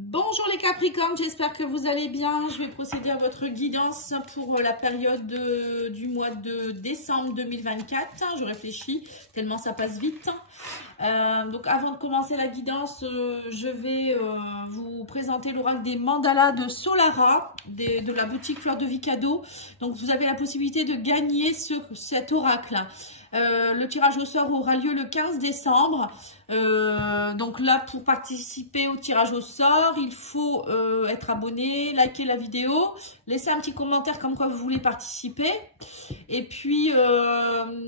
Bonjour les Capricornes, j'espère que vous allez bien. Je vais procéder à votre guidance pour la période du mois de décembre 2024. Je réfléchis tellement ça passe vite. Donc avant de commencer la guidance, je vais vous présenter l'oracle des mandalas de Solara, de la boutique Fleur de Vie Cadeau. Donc vous avez la possibilité de gagner cet oracle. Le tirage au sort aura lieu le 15 décembre. Donc là, pour participer au tirage au sort, il faut être abonné, liker la vidéo, laisser un petit commentaire comme quoi vous voulez participer. Et puis,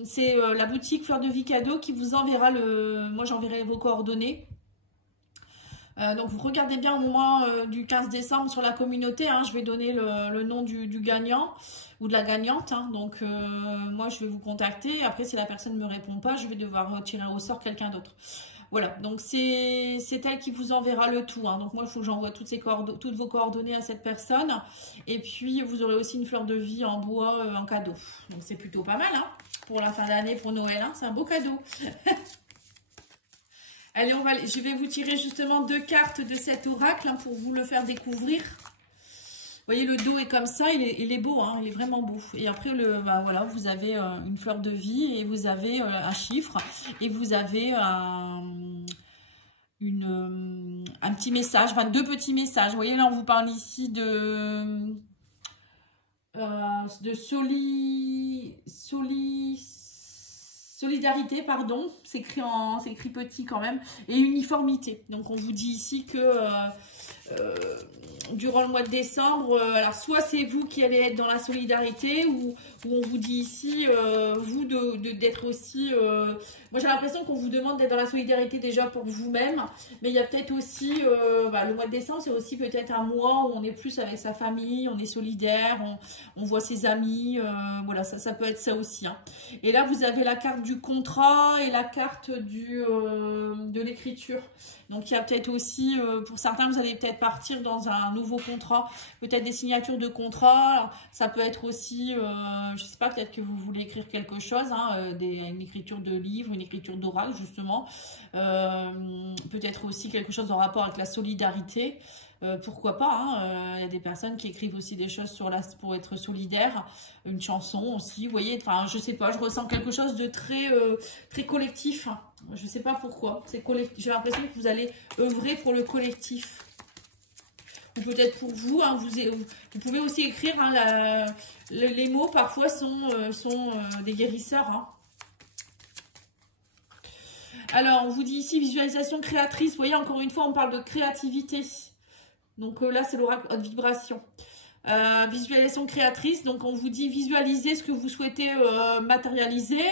c'est la boutique Fleur de Vie Cadeau qui vous enverra moi, j'enverrai vos coordonnées. Donc vous regardez bien au moment du 15 décembre sur la communauté, hein, je vais donner le nom du gagnant ou de la gagnante. Hein, donc moi je vais vous contacter. Après si la personne ne me répond pas, je vais devoir tirer au sort quelqu'un d'autre. Voilà, donc c'est elle qui vous enverra le tout. Hein. Donc moi il faut que j'envoie toutes vos coordonnées à cette personne. Et puis vous aurez aussi une fleur de vie en bois en cadeau. Donc c'est plutôt pas mal hein, pour la fin d'année, pour Noël. Hein, c'est un beau cadeau. Allez, je vais vous tirer justement 2 cartes de cet oracle hein, pour vous le faire découvrir. Vous voyez, le dos est comme ça, il est beau, hein, il est vraiment beau. Et après, voilà, vous avez une fleur de vie et vous avez un chiffre et vous avez un petit message, enfin 2 petits messages. Vous voyez, là, on vous parle ici de solidarité, pardon, c'est écrit petit quand même, et uniformité. Donc on vous dit ici que durant le mois de décembre, alors soit c'est vous qui allez être dans la solidarité, ou on vous dit ici, vous d'être aussi... moi j'ai l'impression qu'on vous demande d'être dans la solidarité déjà pour vous-même, mais il y a peut-être aussi, le mois de décembre c'est aussi peut-être un mois où on est plus avec sa famille, on est solidaire, on voit ses amis, voilà, ça peut être ça aussi. Hein. Et là vous avez la carte du contrat et la carte de l'écriture. Donc il y a peut-être aussi, pour certains, vous allez peut-être partir dans un nouveau contrat, peut-être des signatures de contrat. Alors, ça peut être aussi, je sais pas, peut-être que vous voulez écrire quelque chose, hein, une écriture de livre, une écriture d'oracle justement. Peut-être aussi quelque chose en rapport avec la solidarité. Pourquoi pas, hein, y a des personnes qui écrivent aussi des choses pour être solidaire, une chanson aussi, vous voyez, enfin je sais pas, je ressens quelque chose de très collectif, hein. Je sais pas pourquoi, j'ai l'impression que vous allez œuvrer pour le collectif, ou peut-être pour vous, hein, vous pouvez aussi écrire, hein, les mots parfois sont des guérisseurs, hein. Alors on vous dit ici visualisation créatrice, vous voyez encore une fois on parle de créativité. Donc là, c'est l'oracle haute vibration. Visualisation créatrice. Donc, on vous dit visualiser ce que vous souhaitez matérialiser,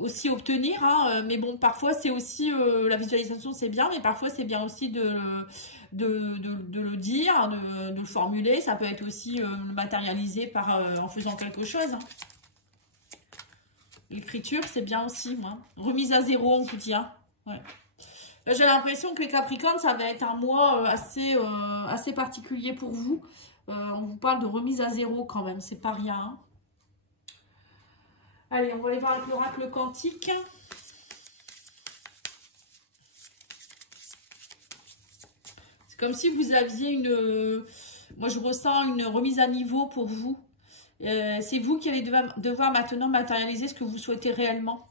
aussi obtenir. Hein, mais bon, parfois, c'est aussi la visualisation, c'est bien, mais parfois, c'est bien aussi de le dire, de le formuler. Ça peut être aussi le matérialiser en faisant quelque chose. Hein. L'écriture, c'est bien aussi. Hein. Remise à zéro, on vous dit. Hein. Ouais. J'ai l'impression que les Capricornes, ça va être un mois assez particulier pour vous. On vous parle de remise à zéro quand même, c'est pas rien. Hein. Allez, on va aller voir avec l'oracle quantique. C'est comme si vous aviez moi je ressens une remise à niveau pour vous. C'est vous qui allez devoir maintenant matérialiser ce que vous souhaitez réellement.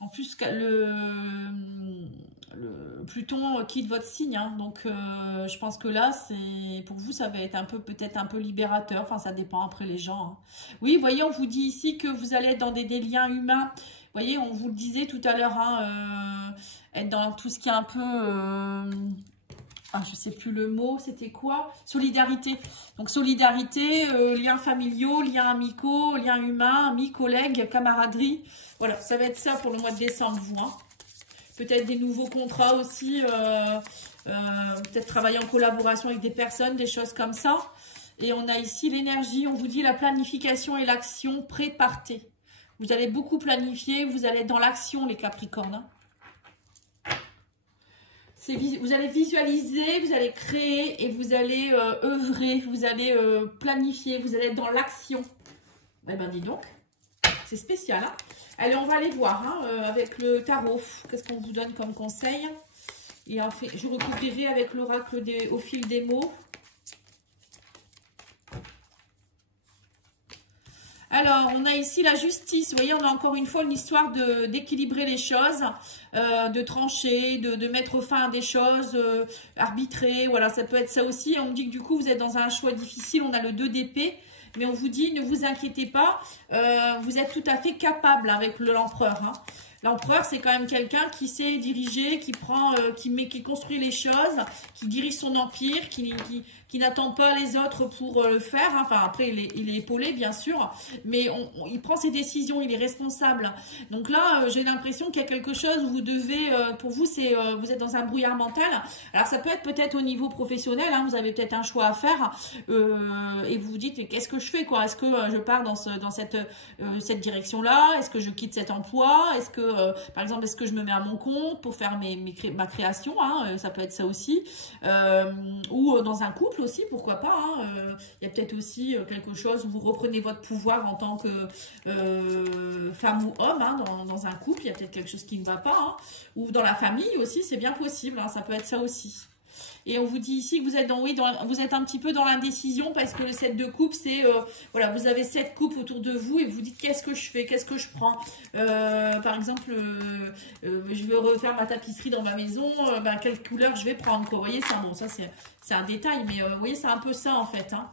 En plus, le Pluton quitte votre signe, hein, donc je pense que là, pour vous, ça va être peut-être un peu libérateur. Enfin, ça dépend après les gens. Hein. Oui, vous voyez, on vous dit ici que vous allez être dans des liens humains. Vous voyez, on vous le disait tout à l'heure, hein, être dans tout ce qui est un peu... je sais plus le mot, c'était quoi? Solidarité. Donc solidarité, liens familiaux, liens amicaux, liens humains, amis, collègues, camaraderie. Voilà, ça va être ça pour le mois de décembre, vous. Hein. Peut-être des nouveaux contrats aussi, peut-être travailler en collaboration avec des personnes, des choses comme ça. Et on a ici l'énergie, on vous dit la planification et l'action, prépartez. Vous allez beaucoup planifier, vous allez être dans l'action les Capricornes. Hein. Vous allez visualiser, vous allez créer et vous allez œuvrer, vous allez planifier, vous allez être dans l'action. Eh ben dis donc, c'est spécial. Hein. Allez, on va aller voir hein, avec le tarot. Qu'est-ce qu'on vous donne comme conseil? Et en fait, je recouvrirai avec l'oracle au fil des mots. Alors, on a ici la justice. Vous voyez, on a encore une fois une histoire d'équilibrer les choses, de trancher, de mettre fin à des choses, arbitrer. Voilà, ça peut être ça aussi. On me dit que du coup, vous êtes dans un choix difficile. On a le 2 d'épée. Mais on vous dit, ne vous inquiétez pas, vous êtes tout à fait capable avec l'empereur. Hein. L'empereur, c'est quand même quelqu'un qui sait diriger, qui prend, qui construit les choses, qui dirige son empire, qui n'attend pas les autres pour le faire. Hein. Enfin, après, il est épaulé, bien sûr, mais il prend ses décisions, il est responsable. Donc là, j'ai l'impression qu'il y a quelque chose où vous devez, pour vous, vous êtes dans un brouillard mental. Alors, ça peut être peut-être au niveau professionnel, hein, vous avez peut-être un choix à faire, et vous vous dites, qu'est-ce que je fais, quoi? Est-ce que je pars dans cette direction-là? Est-ce que je quitte cet emploi? Est-ce que par exemple, est-ce que je me mets à mon compte pour faire ma création, hein, ça peut être ça aussi, ou dans un couple aussi, pourquoi pas, hein, il y a peut-être aussi quelque chose où vous reprenez votre pouvoir en tant que femme ou homme, hein, dans un couple, il y a peut-être quelque chose qui ne va pas, hein, ou dans la famille aussi, c'est bien possible, hein, ça peut être ça aussi. Et on vous dit ici que vous êtes vous êtes un petit peu dans l'indécision parce que le 7 de coupe, c'est, voilà, vous avez 7 coupes autour de vous et vous dites qu'est-ce que je fais, qu'est-ce que je prends. Par exemple, je veux refaire ma tapisserie dans ma maison, quelle couleur je vais prendre, quoi. Vous voyez, ça, bon, ça c'est un détail, mais vous voyez, c'est un peu ça en fait, hein.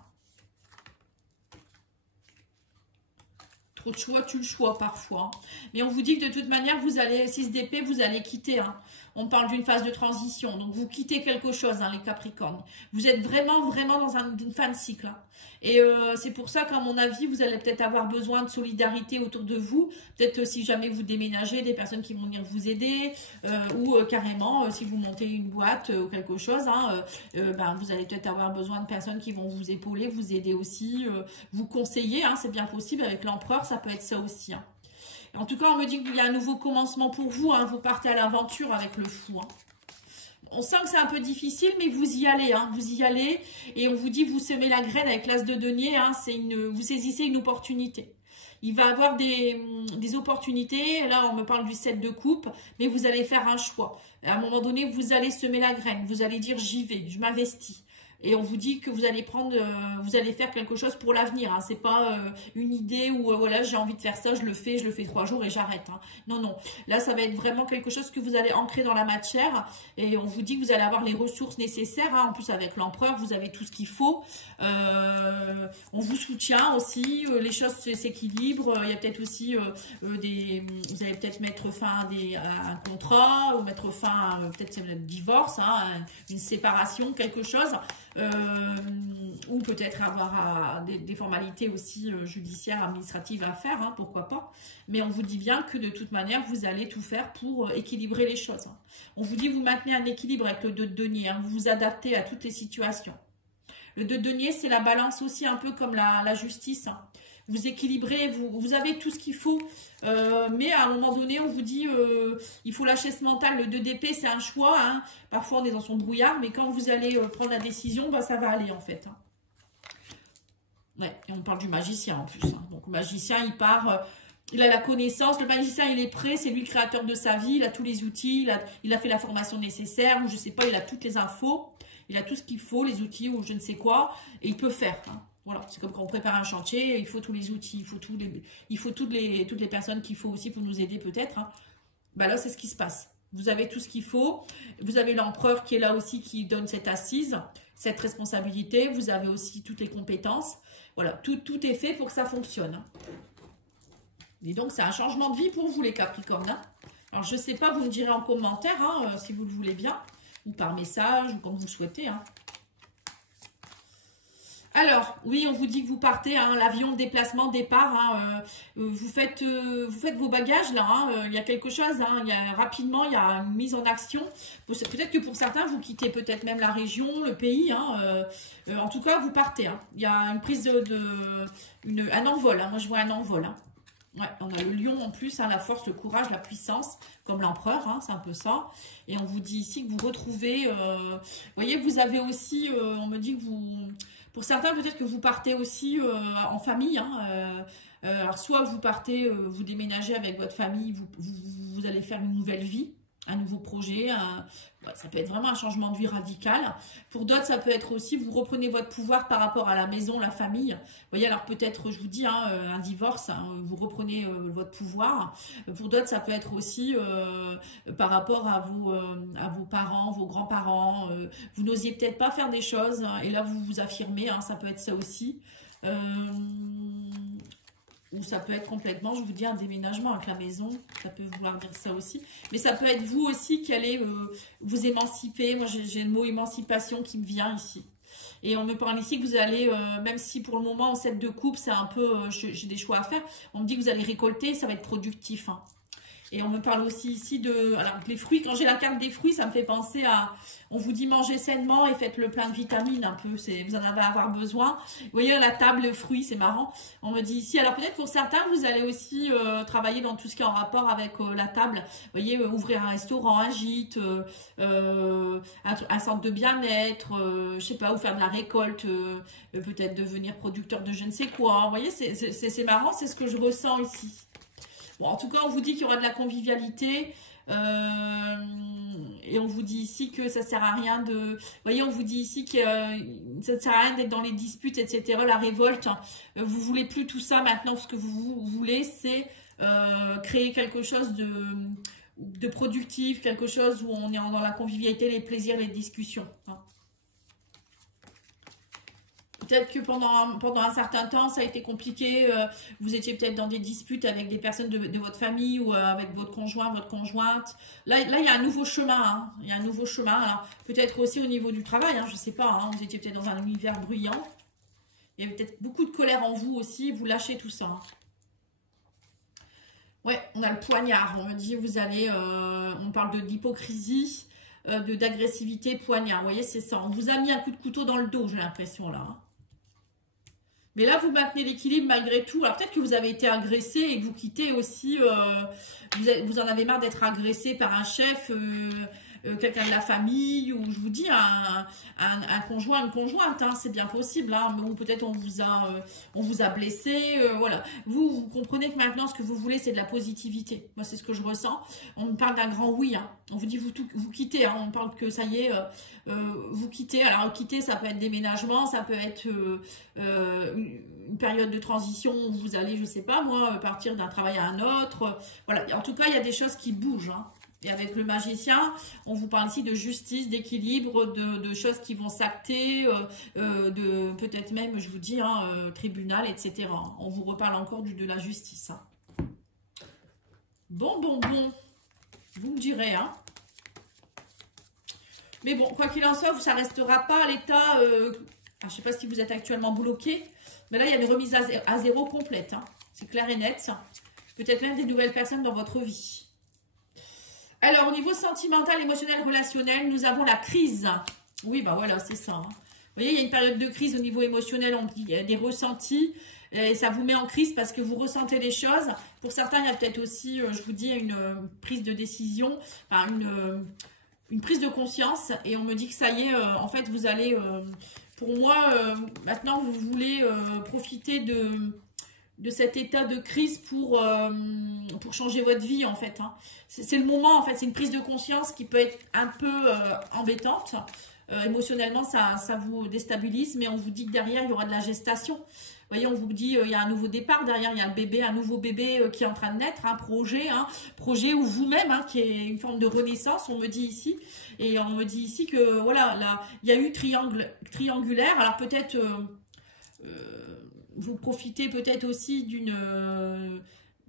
Trop de choix, tu le choix parfois. Mais on vous dit que de toute manière, vous allez, 6 d'épée, vous allez quitter, hein. On parle d'une phase de transition. Donc, vous quittez quelque chose, hein, les Capricornes. Vous êtes vraiment, vraiment dans une fin de cycle. Hein. Et c'est pour ça qu'à mon avis, vous allez peut-être avoir besoin de solidarité autour de vous. Peut-être si jamais vous déménagez, des personnes qui vont venir vous aider. Ou carrément, si vous montez une boîte ou quelque chose, hein, vous allez peut-être avoir besoin de personnes qui vont vous épauler, vous aider aussi, vous conseiller. Hein, c'est bien possible. Avec l'empereur, ça peut être ça aussi. Hein. En tout cas, on me dit qu'il y a un nouveau commencement pour vous. Hein, vous partez à l'aventure avec le fou. Hein. On sent que c'est un peu difficile, mais vous y allez. Hein, vous y allez. Et on vous dit, vous semez la graine avec l'as de denier. Hein, vous saisissez une opportunité. Il va y avoir des opportunités. Là, on me parle du 7 de coupe. Mais vous allez faire un choix. À un moment donné, vous allez semer la graine. Vous allez dire, j'y vais, je m'investis. Et on vous dit que vous allez vous allez faire quelque chose pour l'avenir. Hein. C'est pas une idée où voilà, j'ai envie de faire ça, je le fais 3 jours et j'arrête. Hein. Non, non. Là, ça va être vraiment quelque chose que vous allez ancrer dans la matière. Et on vous dit que vous allez avoir les ressources nécessaires. Hein. En plus, avec l'empereur, vous avez tout ce qu'il faut. On vous soutient aussi. Les choses s'équilibrent. Il y a peut-être aussi vous allez peut-être mettre fin à un contrat ou mettre fin à peut-être un divorce, hein, une séparation, quelque chose. Ou peut-être avoir des formalités aussi judiciaires, administratives à faire, hein, pourquoi pas. Mais on vous dit bien que de toute manière, vous allez tout faire pour équilibrer les choses. Hein. On vous dit vous maintenez un équilibre avec le 2 de denier, hein, vous vous adaptez à toutes les situations. Le 2 de denier, c'est la balance aussi un peu comme la justice. Hein. Vous équilibrez, vous avez tout ce qu'il faut, mais à un moment donné, on vous dit il faut lâcher ce mental. Le 2 d'épée, c'est un choix. Hein. Parfois, on est dans son brouillard, mais quand vous allez prendre la décision, ça va aller en fait. Hein. Ouais, et on parle du magicien en plus. Hein. Donc, le magicien, il part, il a la connaissance. Le magicien, il est prêt, c'est lui le créateur de sa vie. Il a tous les outils, il a fait la formation nécessaire, ou je sais pas, il a toutes les infos, il a tout ce qu'il faut, les outils ou je ne sais quoi, et il peut faire. Hein. Voilà, c'est comme quand on prépare un chantier, il faut tous les outils, il faut toutes les personnes qu'il faut aussi pour nous aider peut-être. Hein. Là, c'est ce qui se passe. Vous avez tout ce qu'il faut. Vous avez l'empereur qui est là aussi, qui donne cette assise, cette responsabilité. Vous avez aussi toutes les compétences. Voilà, tout est fait pour que ça fonctionne. Hein. Et donc, c'est un changement de vie pour vous, les Capricornes. Hein. Alors, je ne sais pas, vous me direz en commentaire, hein, si vous le voulez bien, ou par message, ou comme vous le souhaitez. Hein. Alors, oui, on vous dit que vous partez, hein, l'avion, déplacement, départ, hein, vous faites vos bagages là, hein, il y a quelque chose, hein, rapidement, il y a une mise en action. Peut-être que pour certains, vous quittez peut-être même la région, le pays, hein, en tout cas, vous partez. Hein. Il y a une prise un envol, hein, moi je vois un envol. Hein. Ouais, on a le lion en plus, hein, la force, le courage, la puissance, comme l'empereur, hein, c'est un peu ça. Et on vous dit ici que vous retrouvez, vous voyez, vous avez aussi, on me dit que vous... Pour certains, peut-être que vous partez aussi en famille. Hein, alors, soit vous partez, vous déménagez avec votre famille, vous allez faire une nouvelle vie. un nouveau projet, ça peut être vraiment un changement de vie radical. Pour d'autres, ça peut être aussi, vous reprenez votre pouvoir par rapport à la maison, la famille. Vous voyez, alors peut-être, je vous dis, hein, un divorce, hein, vous reprenez votre pouvoir. Pour d'autres, ça peut être aussi par rapport à vos parents, vos grands-parents. Vous n'osiez peut-être pas faire des choses, hein, et là, vous vous affirmez, hein, ça peut être ça aussi. Ou ça peut être complètement, je vous dis, un déménagement avec la maison. Ça peut vouloir dire ça aussi. Mais ça peut être vous aussi qui allez vous émanciper. Moi, j'ai le mot émancipation qui me vient ici. Et on me parle ici que vous allez, même si pour le moment, en 7 de coupe, c'est un peu, j'ai des choix à faire. On me dit que vous allez récolter, ça va être productif. Hein. Et on me parle aussi ici de... Alors, les fruits, quand j'ai la carte des fruits, ça me fait penser à... On vous dit mangez sainement et faites le plein de vitamines un peu. Vous en avez à avoir besoin. Vous voyez, la table fruits, c'est marrant. On me dit ici... Alors, peut-être pour certains, vous allez aussi travailler dans tout ce qui est en rapport avec la table. Vous voyez, ouvrir un restaurant, un gîte, un centre de bien-être, je sais pas, ou faire de la récolte, peut-être devenir producteur de je ne sais quoi. Vous voyez, c'est marrant, c'est ce que je ressens ici. Bon, en tout cas, on vous dit qu'il y aura de la convivialité et on vous dit ici que ça sert à rien de... Vous voyez, on vous dit ici que ça ne sert à rien d'être dans les disputes, etc. La révolte, vous voulez plus tout ça maintenant. Ce que vous voulez, c'est créer quelque chose de productif, quelque chose où on est dans la convivialité, les plaisirs, les discussions. Hein. Peut-être que pendant un certain temps, ça a été compliqué. Vous étiez peut-être dans des disputes avec des personnes de votre famille ou avec votre conjoint, votre conjointe. Là, il y a un nouveau chemin. Hein. Il y a un nouveau chemin. Alors, peut-être aussi au niveau du travail. Hein, je ne sais pas. Hein, vous étiez peut-être dans un univers bruyant. Il y avait peut-être beaucoup de colère en vous aussi. Vous lâchez tout ça. Hein. Ouais, on a le poignard. On me dit, vous allez... on parle d'hypocrisie, d'agressivité, poignard. Vous voyez, c'est ça. On vous a mis un coup de couteau dans le dos, j'ai l'impression, là. Hein. Mais là, vous maintenez l'équilibre malgré tout. Alors, peut-être que vous avez été agressé et que vous quittez aussi... vous en avez marre d'être agressé par un chef, quelqu'un de la famille, ou je vous dis, un conjoint, une conjointe. Hein, c'est bien possible. Hein, ou peut-être on vous a blessé. Voilà. Vous comprenez que maintenant, ce que vous voulez, c'est de la positivité. Moi, c'est ce que je ressens. On me parle d'un grand oui. Hein. On vous dit, vous quittez. Hein, on parle que ça y est... vous quittez, alors quitter ça peut être déménagement, ça peut être une période de transition où vous allez, je sais pas moi, partir d'un travail à un autre, voilà, en tout cas il y a des choses qui bougent, hein. Et avec le magicien, on vous parle ici de justice, d'équilibre, de choses qui vont s'acter, de peut-être même, je vous dis, hein, tribunal, etc. On vous reparle encore de la justice. Hein. Bon, vous me direz, hein. Mais bon, quoi qu'il en soit, ça ne restera pas à l'état... je ne sais pas si vous êtes actuellement bloqué, mais là, il y a une remise à zéro complète. Hein. C'est clair et net. Peut-être même des nouvelles personnes dans votre vie. Alors, au niveau sentimental, émotionnel, relationnel, nous avons la crise. Oui, bah voilà, c'est ça. Hein. Vous voyez, il y a une période de crise au niveau émotionnel, on dit des ressentis. Et ça vous met en crise parce que vous ressentez les choses. Pour certains, il y a peut-être aussi, je vous dis, une prise de décision, enfin, une prise de conscience, et on me dit que ça y est, en fait, vous allez, pour moi, maintenant, vous voulez profiter de cet état de crise pour changer votre vie, en fait. Hein. C'est le moment, en fait, c'est une prise de conscience qui peut être un peu embêtante. Émotionnellement, ça vous déstabilise, mais on vous dit que derrière, il y aura de la gestation. Vous voyez, on vous dit il y a un nouveau départ, derrière il y a un bébé, un nouveau bébé qui est en train de naître, un projet ou vous-même, hein, qui est une forme de renaissance, on me dit ici. Et on me dit ici que voilà, là, il y a eu triangulaire, alors peut-être vous profitez peut-être aussi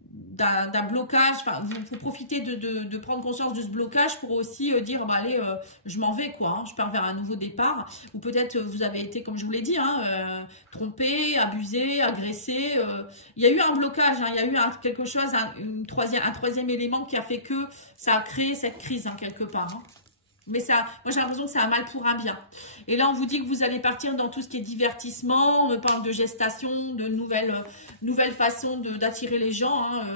d'un blocage, enfin vous profitez de prendre conscience de ce blocage pour aussi dire bah allez je m'en vais quoi, hein, je pars vers un nouveau départ, ou peut-être vous avez été comme je vous l'ai dit hein, trompé, abusé, agressé, il y a eu un blocage, hein, il y a eu quelque chose, un troisième élément qui a fait que ça a créé cette crise hein, quelque part. Hein. Mais ça, moi j'ai l'impression que c'est un mal pour un bien. Et là on vous dit que vous allez partir dans tout ce qui est divertissement, on parle de gestation, de nouvelles façons d'attirer les gens. Hein.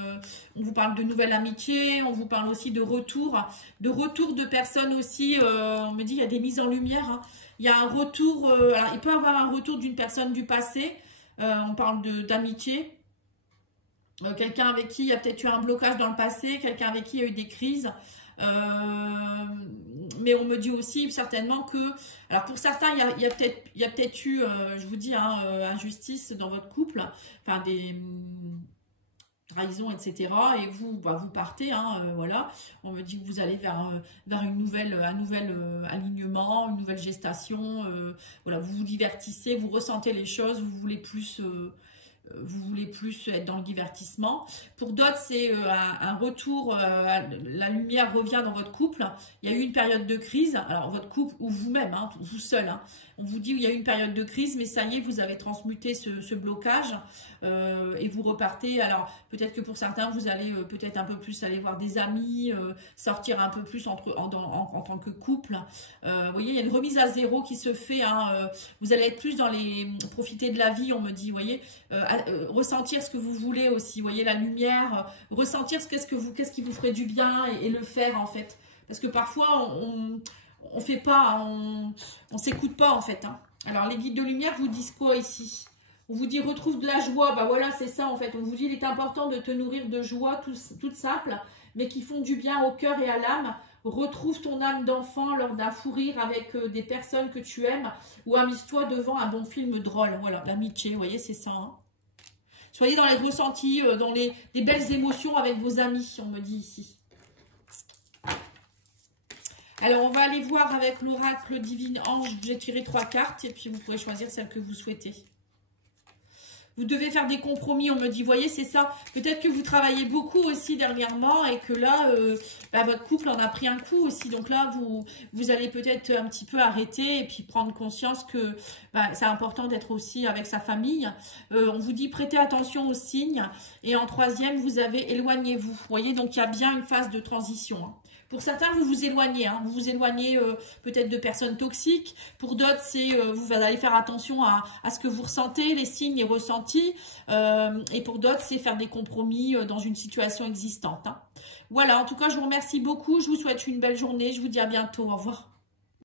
On vous parle de nouvelles amitiés, on vous parle aussi de retour de personnes aussi. On me dit il y a des mises en lumière. Hein. Il y a un retour, alors, il peut y avoir un retour d'une personne du passé. On parle d'amitié. Quelqu'un avec qui il y a peut-être eu un blocage dans le passé, quelqu'un avec qui il y a eu des crises. Mais on me dit aussi certainement que, alors pour certains, il y a peut-être eu, je vous dis, hein, injustice dans votre couple, enfin des trahisons, etc. Et vous, bah, vous partez, hein, voilà. On me dit que vous allez vers un nouvel alignement, une nouvelle gestation. Voilà, vous vous divertissez, vous ressentez les choses, vous voulez plus être dans le divertissement. Pour d'autres, c'est un retour, la lumière revient dans votre couple. Il y a eu une période de crise, alors votre couple ou vous-même, hein, vous seul, hein, on vous dit qu'il y a eu une période de crise, mais ça y est, vous avez transmuté ce blocage et vous repartez. Alors peut-être que pour certains, vous allez peut-être un peu plus aller voir des amis, sortir un peu plus en tant que couple. Vous voyez, il y a une remise à zéro qui se fait. Hein, vous allez être plus dans les profiter de la vie, on me dit, vous voyez, ressentir ce que vous voulez aussi, vous voyez, la lumière, ressentir qu'est-ce qui vous ferait du bien et le faire en fait. Parce que parfois, on fait pas, on s'écoute pas en fait. Hein. Alors, les guides de lumière vous disent quoi ici? On vous dit retrouve de la joie, bah voilà, c'est ça en fait. On vous dit il est important de te nourrir de joie toute simple, mais qui font du bien au cœur et à l'âme. Retrouve ton âme d'enfant lors d'un fou rire avec des personnes que tu aimes ou amuse-toi devant un bon film drôle. Voilà, l'amitié, vous voyez, c'est ça. Hein. Soyez dans les ressentis, dans des belles émotions avec vos amis, on me dit ici. Alors, on va aller voir avec l'oracle Divine Ange. J'ai tiré 3 cartes et puis vous pourrez choisir celle que vous souhaitez. Vous devez faire des compromis, on me dit, voyez, c'est ça. Peut-être que vous travaillez beaucoup aussi dernièrement et que là, bah, votre couple en a pris un coup aussi. Donc là, vous allez peut-être un petit peu arrêter et puis prendre conscience que bah, c'est important d'être aussi avec sa famille. On vous dit, prêtez attention aux signes. Et en 3e, vous avez éloignez-vous. Vous voyez, donc il y a bien une phase de transition. Hein. Pour certains, vous vous éloignez. Hein. Vous vous éloignez peut-être de personnes toxiques. Pour d'autres, c'est vous allez faire attention à ce que vous ressentez, les signes, les ressentis. Et pour d'autres, c'est faire des compromis dans une situation existante. Hein. Voilà, en tout cas, je vous remercie beaucoup. Je vous souhaite une belle journée. Je vous dis à bientôt. Au revoir.